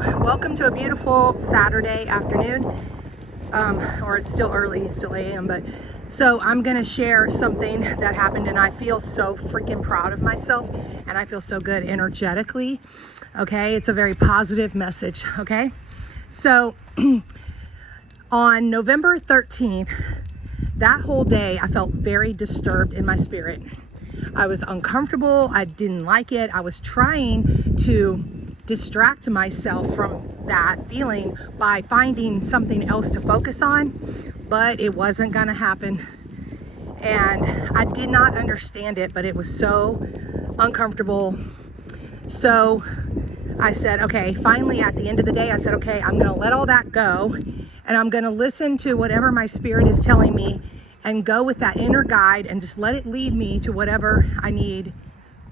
welcome to a beautiful Saturday afternoon, or it's still early, it's still a.m. But so I'm gonna share something that happened, and I feel so freaking proud of myself, and I feel so good energetically. Okay, it's a very positive message. Okay, so on November 13th, that whole day I felt very disturbed in my spirit. I was uncomfortable. I didn't like it. I was trying to distract myself from that feeling by finding something else to focus on, but it wasn't going to happen. And I did not understand it, but it was so uncomfortable. So I said, okay, finally at the end of the day, I said, okay, I'm going to let all that go, and I'm going to listen to whatever my spirit is telling me and go with that inner guide and just let it lead me to whatever I need,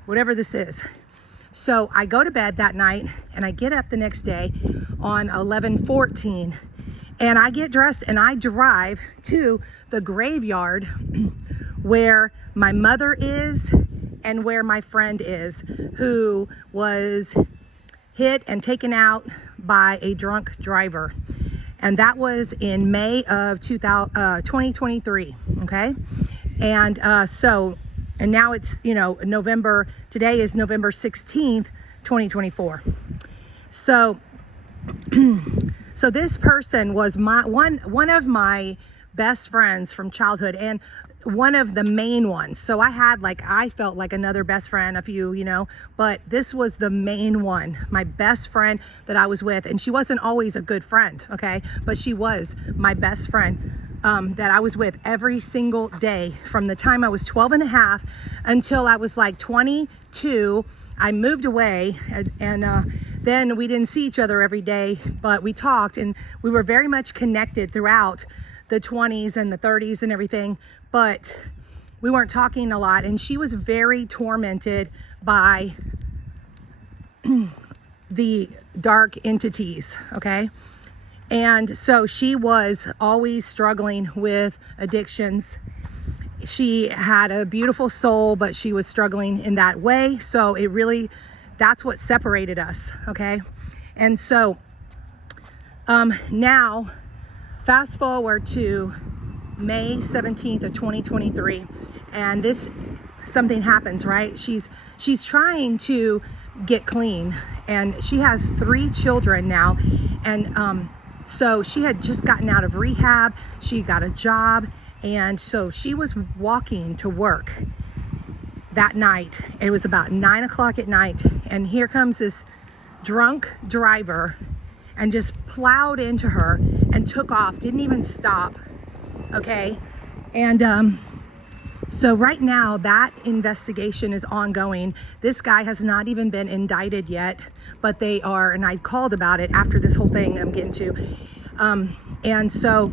whatever this is. So I go to bed that night and I get up the next day on 11/14, and I get dressed and I drive to the graveyard where my mother is and where my friend is, who was hit and taken out by a drunk driver. And that was in May of 2023, okay? And and now it's, November, today is November 16th, 2024. So, so this person was one of my best friends from childhood, and one of the main ones. So I felt like another best friend, a few, but this was the main one, my best friend that I was with. And she wasn't always a good friend, okay? But she was my best friend that I was with every single day from the time I was 12 and a half until I was like 22. I moved away, and then we didn't see each other every day, but we talked, and we were very much connected throughout the 20s and the 30s and everything, but we weren't talking a lot. And she was very tormented by the dark entities, okay? And so she was always struggling with addictions. She had a beautiful soul, but she was struggling in that way. So that's what separated us, okay? And so now, fast forward to May 17th of 2023, and something happens, right? She's trying to get clean, and she has 3 children now. And so she had just gotten out of rehab. She got a job, and so she was walking to work that night. It was about 9 o'clock at night, and here comes this drunk driver and just plowed into her and took off, didn't even stop, okay? And so right now that investigation is ongoing. This guy has not even been indicted yet, but they are, and I called about it after this whole thing I'm getting to. And so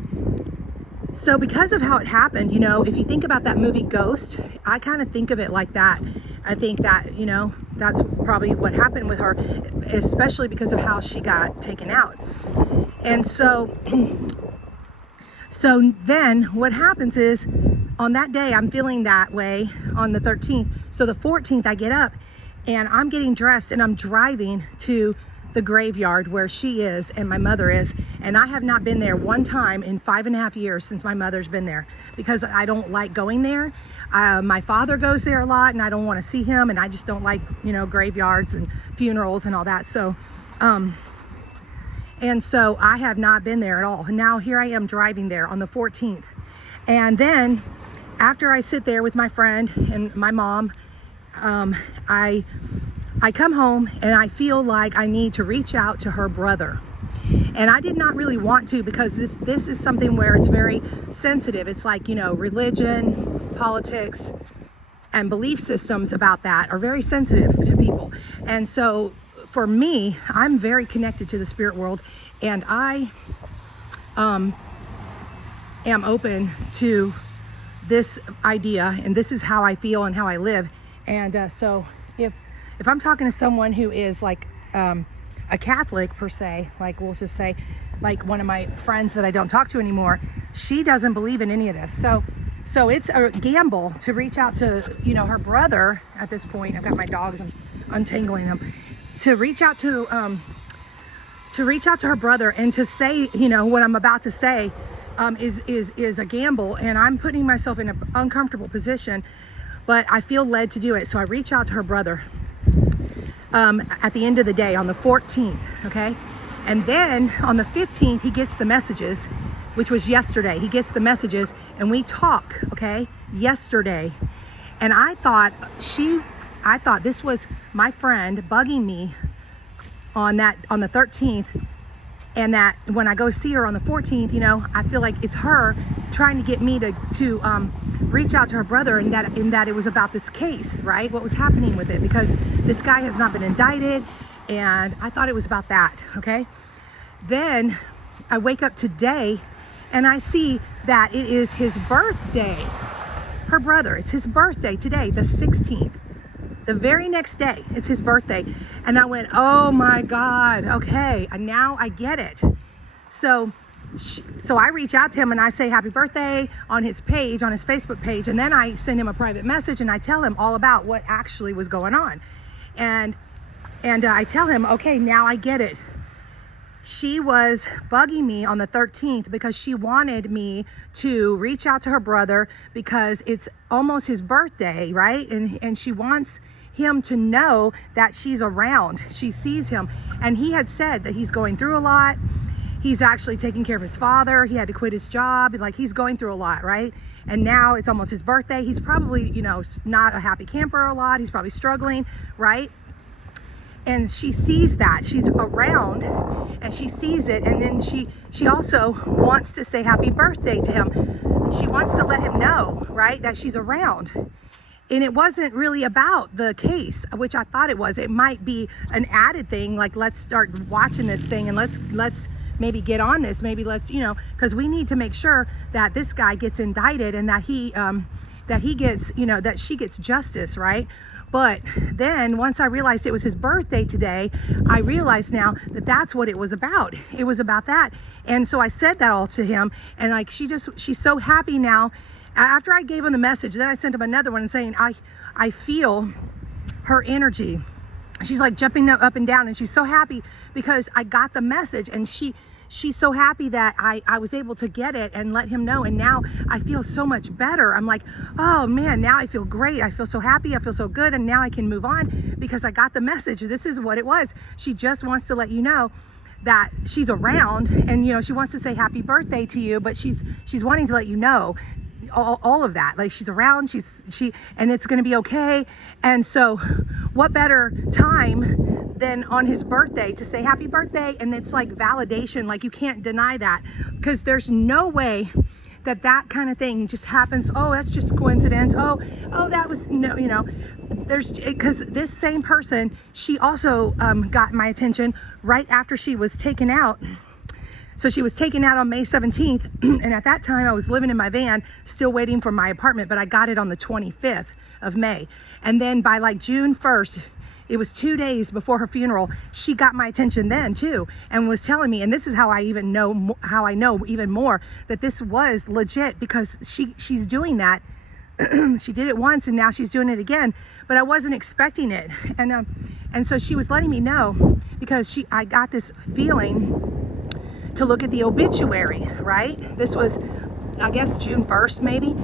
because of how it happened, if you think about that movie Ghost, I kind of think of it like that. I think that, that's probably what happened with her, especially because of how she got taken out. And so then what happens is, on that day, I'm feeling that way on the 13th. So the 14th, I get up and I'm getting dressed and I'm driving to the graveyard where she is and my mother is. And I have not been there one time in 5.5 years since my mother's been there, because I don't like going there. My father goes there a lot, and I don't want to see him, and I just don't like, graveyards and funerals and all that. So, and so I have not been there at all. And now here I am driving there on the 14th. And then after I sit there with my friend and my mom, I come home and I feel like I need to reach out to her brother. And I did not really want to, because this is something where it's very sensitive. It's like, religion, politics, and belief systems about that are very sensitive to people. And so for me, I'm very connected to the spirit world, and I am open to this idea, and this is how I feel and how I live. And so if I'm talking to someone who is like a Catholic per se, like we'll just say, like one of my friends that I don't talk to anymore, she doesn't believe in any of this. So it's a gamble to reach out to, her brother at this point. I've got my dogs, I'm untangling them. To reach out to to reach out to her brother and to say, you know, what I'm about to say is a gamble, and I'm putting myself in an uncomfortable position, but I feel led to do it. So I reach out to her brother at the end of the day on the 14th, okay? And then on the 15th, he gets the messages, which was yesterday. He gets the messages and we talk, okay, yesterday. And I thought this was my friend bugging me on the 13th, and that when I go see her on the 14th, you know, I feel like it's her trying to get me to reach out to her brother, and that it was about this case, right? What was happening with it, because this guy has not been indicted, and I thought it was about that, okay? Then I wake up today and I see that it is his birthday. Her brother, it's his birthday today, the 16th. The very next day, it's his birthday. And I went, oh my God, okay, and now I get it. So I reach out to him and I say happy birthday on his page, on his Facebook page, and then I send him a private message and I tell him all about what actually was going on. And I tell him, okay, now I get it. She was bugging me on the 13th because she wanted me to reach out to her brother because it's almost his birthday, right? And she wants him to know that she's around. She sees him. And he had said that he's going through a lot. He's actually taking care of his father. He had to quit his job. Like, he's going through a lot, right? And now it's almost his birthday. He's probably, you know, not a happy camper a lot. He's probably struggling, right? And she sees that. She's around and she sees it. And then she also wants to say happy birthday to him. She wants to let him know, right, that she's around. And it wasn't really about the case, which I thought it was. It might be an added thing, like, let's start watching this thing and let's maybe get on this. Maybe let's, you know, because we need to make sure that this guy gets indicted and that he gets, you know, that she gets justice, right? But then once I realized it was his birthday today, I realized now that that's what it was about. It was about that. And so I said that all to him, and like, she's so happy now. After I gave him the message, then I sent him another one saying, I feel her energy. She's like jumping up and down, and she's so happy because I got the message, and she's so happy that I was able to get it and let him know. And now I feel so much better. I'm like, oh man, now I feel great. I feel so happy. I feel so good. And now I can move on because I got the message. This is what it was. She just wants to let you know that she's around, and, you know, she wants to say happy birthday to you, but she's wanting to let you know all of that. Like, she's around, and it's going to be okay. And so what better time than on his birthday to say happy birthday? And it's like validation. Like, you can't deny that, because there's no way that kind of thing just happens. Oh, that's just coincidence. Oh, that was no, you know, because this same person, she also got my attention right after she was taken out. So she was taken out on May 17th, and at that time I was living in my van, still waiting for my apartment, but I got it on the 25th of May. And then by like June 1st, it was 2 days before her funeral, she got my attention then too, and was telling me, and this is how I know even more that this was legit, because she's doing that. She did it once and now she's doing it again, but I wasn't expecting it. And so she was letting me know, because I got this feeling to look at the obituary, right? This was, I guess, June 1st maybe.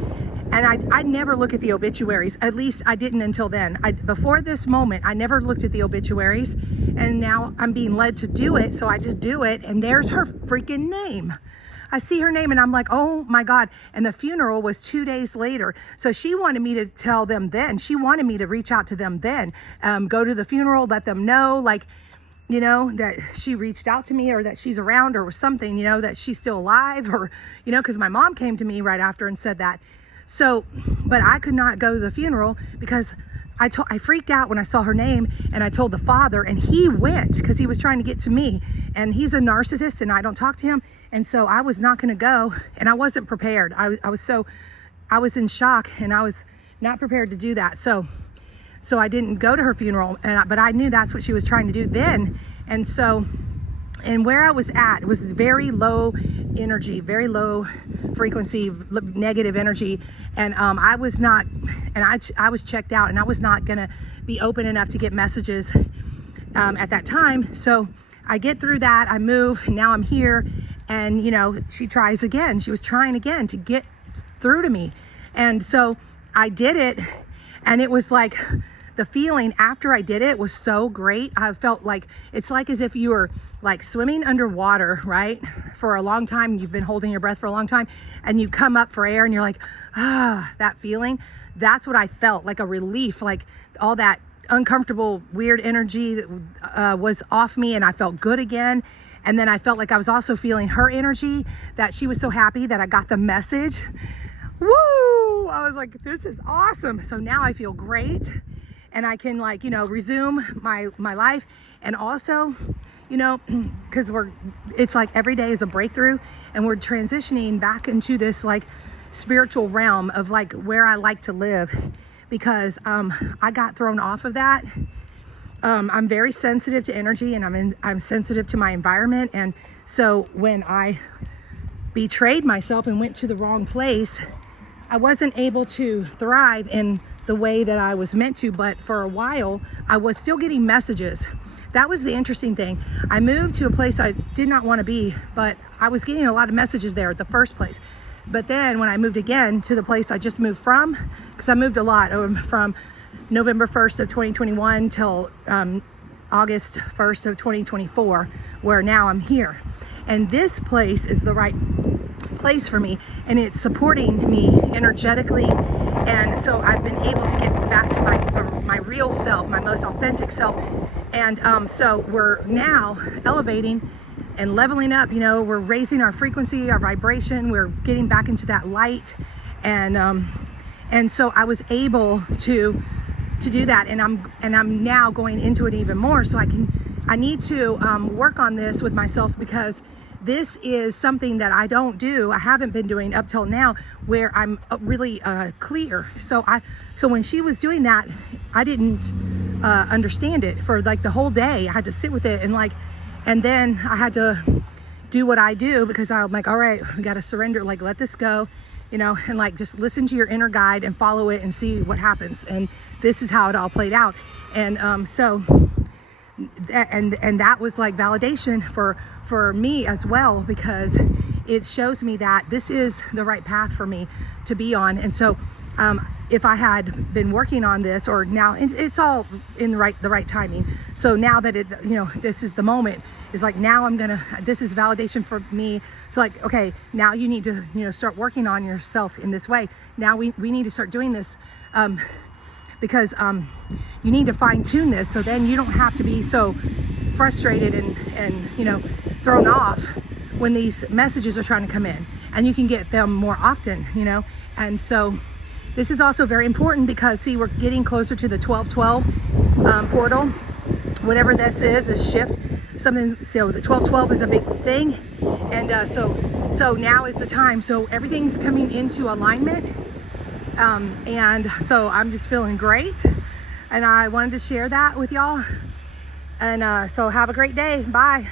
And I'd never look at the obituaries. At least I didn't until then. Before this moment, I never looked at the obituaries. And now I'm being led to do it, so I just do it. And there's her freaking name. I see her name and I'm like, oh my God. And the funeral was 2 days later. So she wanted me to tell them then. She wanted me to reach out to them then. Go to the funeral, let them know, like, you know, that she reached out to me, or that she's around, or something, you know, that she's still alive, or, you know, because my mom came to me right after and said that. So, but I could not go to the funeral because I freaked out when I saw her name, and I told the father, and he went because he was trying to get to me, and he's a narcissist and I don't talk to him. And so I was not going to go, and I wasn't prepared. I was in shock, and I was not prepared to do that. So I didn't go to her funeral, but I knew that's what she was trying to do then. And so, and where I was at, it was very low energy, very low frequency, negative energy. And I was not, and I was checked out, and I was not gonna be open enough to get messages at that time. So I get through that, I move, and now I'm here. And, you know, she tries again. She was trying again to get through to me. And so I did it, and it was like, the feeling after I did it was so great. I felt like, it's like as if you were like swimming underwater, right? For a long time, you've been holding your breath for a long time, and you come up for air and you're like, that feeling. That's what I felt, like a relief, like all that uncomfortable, weird energy that was off me, and I felt good again. And then I felt like I was also feeling her energy, that she was so happy that I got the message. Woo! I was like, this is awesome. So now I feel great, and I can, like, you know, resume my life. And also, you know, because it's like every day is a breakthrough, and we're transitioning back into this like spiritual realm of like where I like to live, because I got thrown off of that. I'm very sensitive to energy, and I'm sensitive to my environment. And so when I betrayed myself and went to the wrong place, I wasn't able to thrive in the way that I was meant to. But for a while, I was still getting messages. That was the interesting thing. I moved to a place I did not want to be, but I was getting a lot of messages there at the first place. But then when I moved again to the place I just moved from, because I moved a lot from November 1st of 2021 till August 1st of 2024, where now I'm here. And this place is the right place for me, and it's supporting me energetically. And so I've been able to get back to my real self, my most authentic self. And so we're now elevating and leveling up, you know, we're raising our frequency, our vibration, we're getting back into that light. And so I was able to do that, and I'm now going into it even more. So I need to work on this with myself, because this is something that I haven't been doing up till now, where I'm really clear. So when she was doing that, I didn't understand it for like the whole day. I had to sit with it, and then I had to do what I do, because I'm like, all right, we got to surrender, like let this go, you know, and like just listen to your inner guide and follow it and see what happens. And this is how it all played out. And and that was like validation for me as well, because it shows me that this is the right path for me to be on. And so if I had been working on this, or now it's all in the right timing. So now that this is the moment, is like, now this is validation for me to like, okay, now you need to, start working on yourself in this way. Now we need to start doing this, because you need to fine tune this, so then you don't have to be so frustrated and thrown off when these messages are trying to come in, and you can get them more often, and so this is also very important, because see, we're getting closer to the 1212 portal, whatever this shift, something. So the 1212 is a big thing, and so now is the time. So everything's coming into alignment, and so I'm just feeling great, and I wanted to share that with y'all. And so have a great day. Bye.